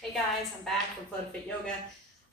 Hey guys, I'm back from Flow to Fit Yoga.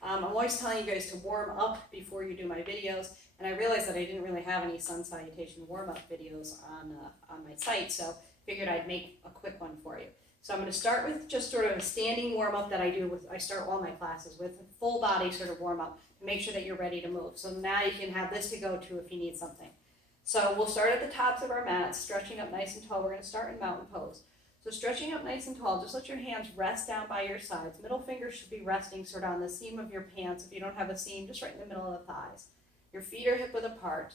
I'm always telling you guys to warm up before you do my videos, and I realized that I didn't really have any sun salutation warm-up videos on my site, so figured I'd make a quick one for you. So I'm going to start with just sort of a standing warm-up that I start all my classes with, a full body sort of warm-up to make sure that you're ready to move. So now you can have this to go to if you need something. So we'll start at the tops of our mats, stretching up nice and tall. We're going to start in mountain pose. So stretching up nice and tall, just let your hands rest down by your sides. Middle finger should be resting sort of on the seam of your pants. If you don't have a seam, just right in the middle of the thighs. Your feet are hip width apart.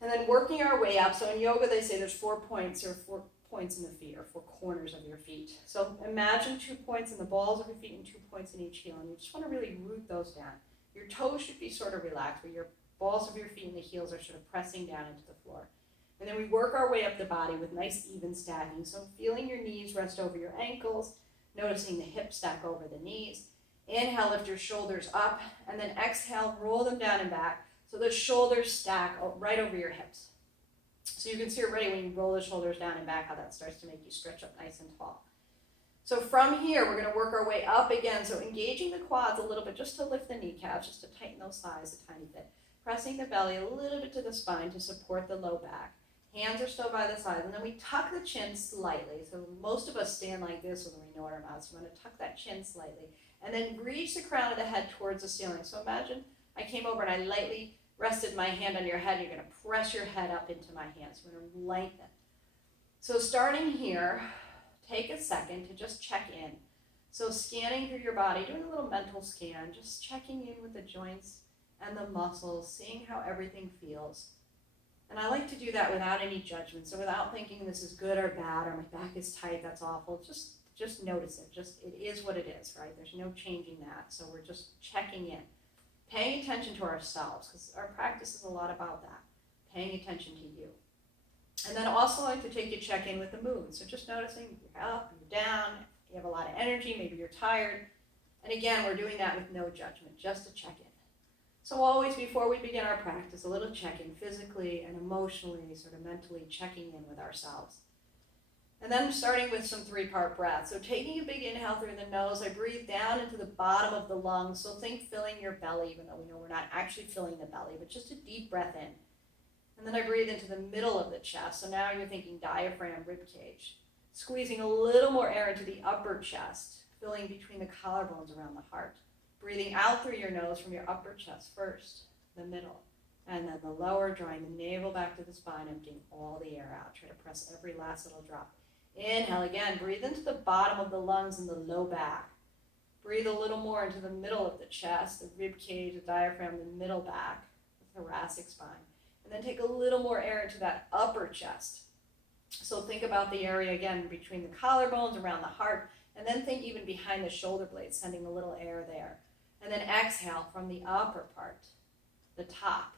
And then working our way up. So in yoga, they say there's 4 points, or 4 points in the feet, or 4 corners of your feet. So imagine 2 points in the balls of your feet and 2 points in each heel. And you just want to really root those down. Your toes should be sort of relaxed, where your balls of your feet and the heels are sort of pressing down into the floor. And then we work our way up the body with nice even stacking. So feeling your knees rest over your ankles, noticing the hips stack over the knees. Inhale, lift your shoulders up, and then exhale, roll them down and back. So the shoulders stack right over your hips. So you can see already when you roll the shoulders down and back how that starts to make you stretch up nice and tall. So from here, we're going to work our way up again. So engaging the quads a little bit just to lift the kneecaps, just to tighten those thighs a tiny bit. Pressing the belly a little bit to the spine to support the low back. Hands are still by the sides, and then we tuck the chin slightly. So most of us stand like this when we know our mouth. So I'm going to tuck that chin slightly. And then reach the crown of the head towards the ceiling. So imagine I came over and I lightly rested my hand on your head. You're going to press your head up into my hands. So we're going to lengthen. So starting here, take a second to just check in. So scanning through your body, doing a little mental scan, just checking in with the joints and the muscles, seeing how everything feels. And I like to do that without any judgment. So without thinking this is good or bad, or my back is tight, that's awful. Just notice it. It is what it is, right? There's no changing that. So we're just checking in. Paying attention to ourselves, because our practice is a lot about that. Paying attention to you. And then also I like to take you check in with the mood. So just noticing you're up, you're down, you have a lot of energy, maybe you're tired. And again, we're doing that with no judgment, just to check in. So always before we begin our practice, a little check-in physically and emotionally, sort of mentally checking in with ourselves. And then starting with some 3-part breath. So taking a big inhale through the nose, I breathe down into the bottom of the lungs. So think filling your belly, even though we know we're not actually filling the belly, but just a deep breath in. And then I breathe into the middle of the chest. So now you're thinking diaphragm, rib cage. Squeezing a little more air into the upper chest, filling between the collarbones around the heart. Breathing out through your nose from your upper chest first, the middle, and then the lower, drawing the navel back to the spine, emptying all the air out. Try to press every last little drop. Inhale again, breathe into the bottom of the lungs and the low back. Breathe a little more into the middle of the chest, the rib cage, the diaphragm, the middle back, the thoracic spine. And then take a little more air into that upper chest. So think about the area again between the collarbones, around the heart, and then think even behind the shoulder blades, sending a little air there. And then exhale from the upper part, the top,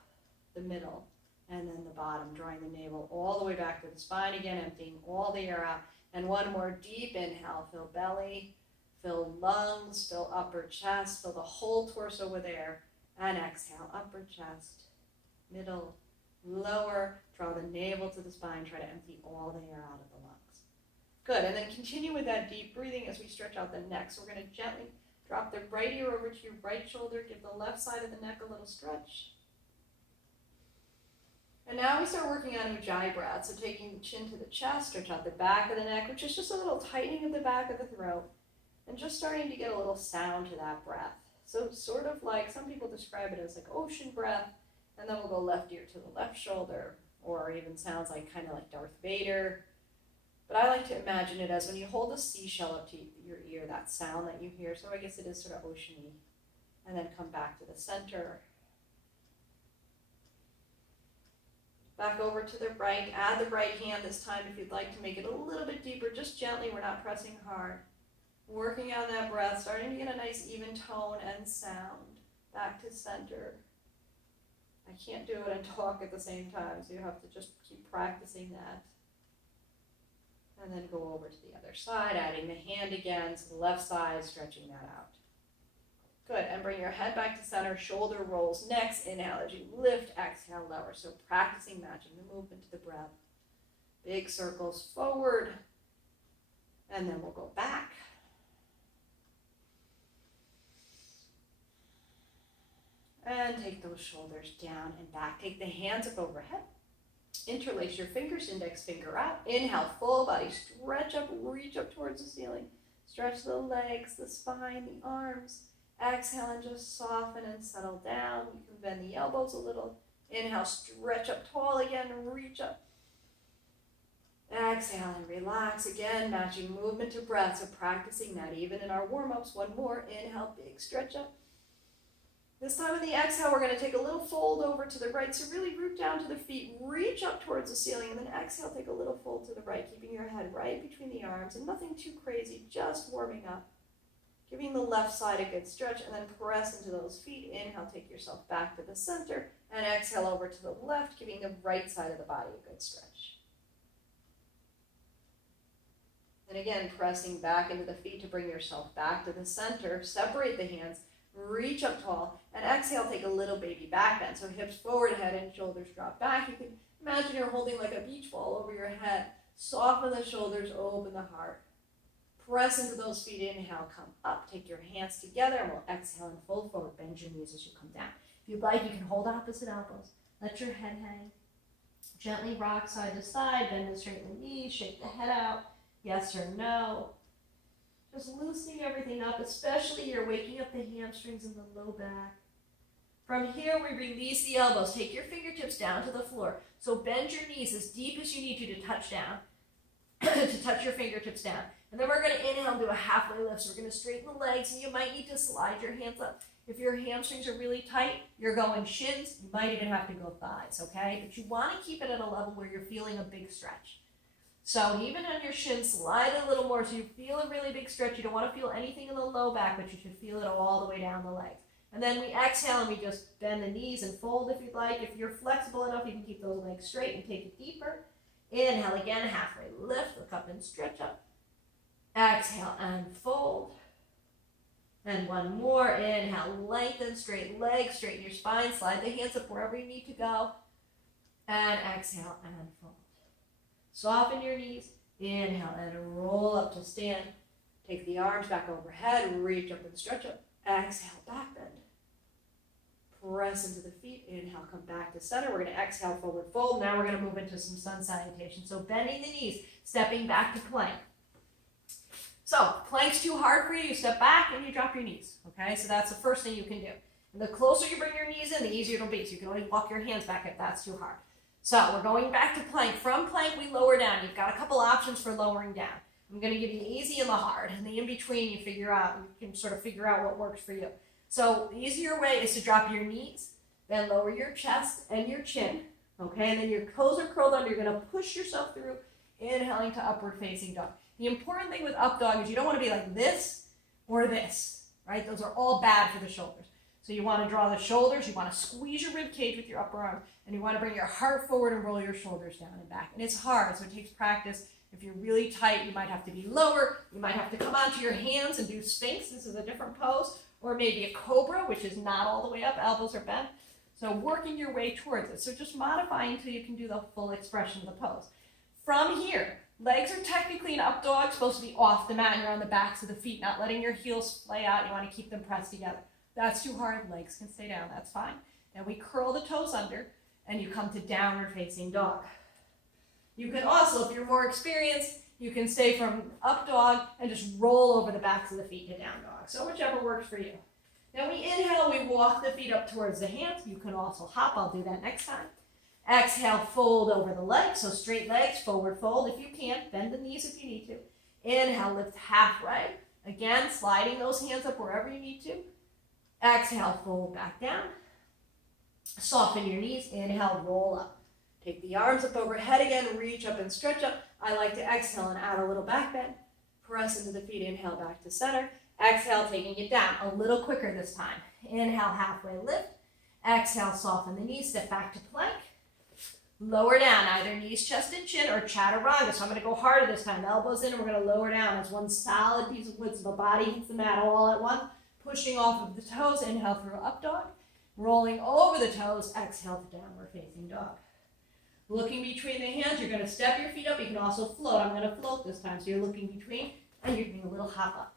the middle, and then the bottom, drawing the navel all the way back to the spine again, emptying all the air out. And one more deep inhale, fill belly, fill lungs, fill upper chest, fill the whole torso with air. And exhale, upper chest, middle, lower, draw the navel to the spine, try to empty all the air out of the lungs. Good, and then continue with that deep breathing as we stretch out the neck. So we're going to gently drop the right ear over to your right shoulder. Give the left side of the neck a little stretch. And now we start working on Ujjayi breath. So taking the chin to the chest, stretch out the back of the neck, which is just a little tightening of the back of the throat. And just starting to get a little sound to that breath. So sort of like, some people describe it as like ocean breath. And then we'll go left ear to the left shoulder. Or even sounds like kind of like Darth Vader. But I like to imagine it as when you hold a seashell up to your ear, that sound that you hear. So I guess it is sort of oceany. And then come back to the center. Back over to the right. Add the right hand this time if you'd like to make it a little bit deeper. Just gently, we're not pressing hard. Working on that breath, starting to get a nice even tone and sound. Back to center. I can't do it and talk at the same time, so you have to just keep practicing that. And then go over to the other side, adding the hand again, so the left side, stretching that out. Good, and bring your head back to center, shoulder rolls. Next, inhale as you lift, exhale, lower. So practicing matching the movement to the breath. Big circles forward, and then we'll go back. And take those shoulders down and back. Take the hands up overhead. Interlace your fingers, index finger out. Inhale, full body, stretch up, reach up towards the ceiling. Stretch the legs, the spine, the arms. Exhale and just soften and settle down. You can bend the elbows a little. Inhale, stretch up tall again, reach up. Exhale and relax again, matching movement to breath. So practicing that even in our warm-ups. One more. Inhale, big stretch up. This time in the exhale, we're going to take a little fold over to the right. So really root down to the feet, reach up towards the ceiling, and then exhale, take a little fold to the right, keeping your head right between the arms, and nothing too crazy, just warming up. Giving the left side a good stretch, and then press into those feet. Inhale, take yourself back to the center, and exhale over to the left, giving the right side of the body a good stretch. And again, pressing back into the feet to bring yourself back to the center. Separate the hands. Reach up tall, and exhale, take a little baby back bend. So hips forward, head and shoulders drop back. You can imagine you're holding like a beach ball over your head. Soften the shoulders, open the heart. Press into those feet, inhale, come up. Take your hands together, and we'll exhale and fold forward. Bend your knees as you come down. If you'd like, you can hold opposite elbows. Let your head hang. Gently rock side to side, bend and straighten the knees, shake the head out. Yes or no. Just loosening everything up, especially you're waking up the hamstrings and the low back. From here, we release the elbows. Take your fingertips down to the floor. So bend your knees as deep as you need to touch down, to touch your fingertips down. And then we're going to inhale and do a halfway lift. So we're going to straighten the legs, and you might need to slide your hands up. If your hamstrings are really tight, you're going shins. You might even have to go thighs, okay? But you want to keep it at a level where you're feeling a big stretch. So even on your shins, slide a little more so you feel a really big stretch. You don't want to feel anything in the low back, but you should feel it all the way down the legs. And then we exhale and we just bend the knees and fold if you'd like. If you're flexible enough, you can keep those legs straight and take it deeper. Inhale again, halfway lift, look up and stretch up. Exhale and fold. And one more. Inhale, lengthen, straight legs, straighten your spine, slide the hands up wherever you need to go. And exhale and fold. Soften your knees. Inhale and roll up to stand. Take the arms back overhead, reach up and stretch up. Exhale, back bend. Press into the feet. Inhale, come back to center. We're going to exhale, forward fold. Now we're going to move into some sun salutation. So bending the knees, stepping back to plank. So plank's too hard for you, you step back and you drop your knees. Okay, so that's the first thing you can do. And the closer you bring your knees in, the easier it'll be. So you can only walk your hands back if that's too hard. So we're going back to plank. From plank, we lower down. You've got a couple options for lowering down. I'm going to give you the easy and the hard. And the in-between, you can sort of figure out what works for you. So the easier way is to drop your knees, then lower your chest and your chin. Okay, and then your toes are curled under. You're going to push yourself through, inhaling to upward facing dog. The important thing with up dog is you don't want to be like this or this, right? Those are all bad for the shoulders. So you want to draw the shoulders, you want to squeeze your rib cage with your upper arms, and you want to bring your heart forward and roll your shoulders down and back. And it's hard, so it takes practice. If you're really tight, you might have to be lower. You might have to come onto your hands and do Sphinx. This is a different pose. Or maybe a cobra, which is not all the way up, elbows are bent. So working your way towards it. So just modifying until you can do the full expression of the pose. From here, legs are technically an up dog, supposed to be off the mat, and you're on the backs of the feet, not letting your heels splay out. You want to keep them pressed together. That's too hard, legs can stay down, that's fine. Then we curl the toes under, and you come to downward facing dog. You can also, if you're more experienced, you can stay from up dog and just roll over the backs of the feet to down dog. So whichever works for you. Then we inhale, we walk the feet up towards the hands. You can also hop, I'll do that next time. Exhale, fold over the legs, so straight legs, forward fold if you can. Bend the knees if you need to. Inhale, lift halfway. Again, sliding those hands up wherever you need to. Exhale, fold back down. Soften your knees. Inhale, roll up. Take the arms up overhead again. Reach up and stretch up. I like to exhale and add a little back bend. Press into the feet. Inhale, back to center. Exhale, taking it down. A little quicker this time. Inhale, halfway lift. Exhale, soften the knees. Step back to plank. Lower down, either knees, chest, and chin, or chaturanga. So I'm going to go harder this time. Elbows in, and we're going to lower down as one solid piece of wood so the body hits the mat all at once. Pushing off of the toes, inhale through up dog. Rolling over the toes, exhale to downward facing dog. Looking between the hands, you're going to step your feet up. You can also float. I'm going to float this time. So you're looking between, and you're doing a little hop up.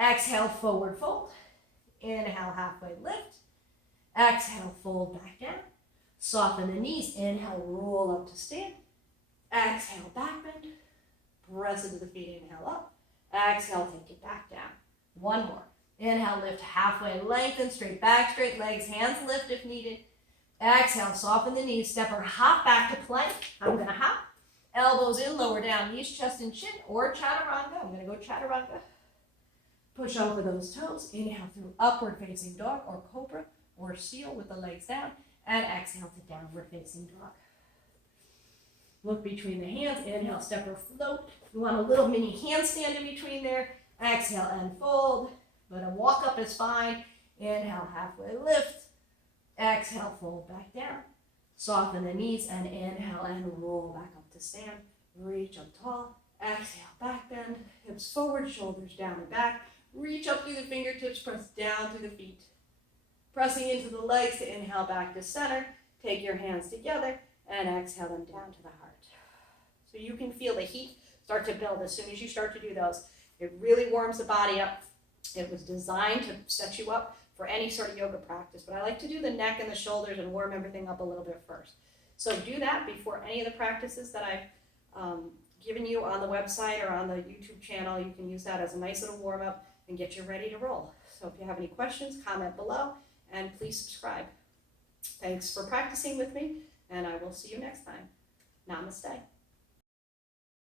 Exhale, forward fold. Inhale, halfway lift. Exhale, fold back down. Soften the knees. Inhale, roll up to stand. Exhale, back bend. Press into the feet. Inhale up. Exhale, take it back down. One more. Inhale, lift halfway, lengthen, straight back, straight legs, hands lift if needed. Exhale, soften the knees, step or hop back to plank. I'm gonna hop. Elbows in, lower down, knees, chest, and chin, or chaturanga. I'm gonna go chaturanga. Push over those toes. Inhale through upward facing dog or cobra or seal with the legs down. And exhale to downward facing dog. Look between the hands. Inhale, step or float. You want a little mini handstand in between there. Exhale and fold. But a walk up is fine. Inhale, halfway lift. Exhale, fold back down. Soften the knees and inhale and roll back up to stand. Reach up tall. Exhale, back bend. Hips forward, shoulders down and back. Reach up through the fingertips, press down through the feet. Pressing into the legs to inhale back to center. Take your hands together and exhale them down to the heart. So you can feel the heat start to build as soon as you start to do those. It really warms the body up. It was designed to set you up for any sort of yoga practice, but I like to do the neck and the shoulders and warm everything up a little bit first. So do that before any of the practices that I've given you on the website or on the YouTube channel. You can use that as a nice little warm up and get you ready to roll. So if you have any questions, comment below and please subscribe. Thanks for practicing with me, and I will see you next time. Namaste.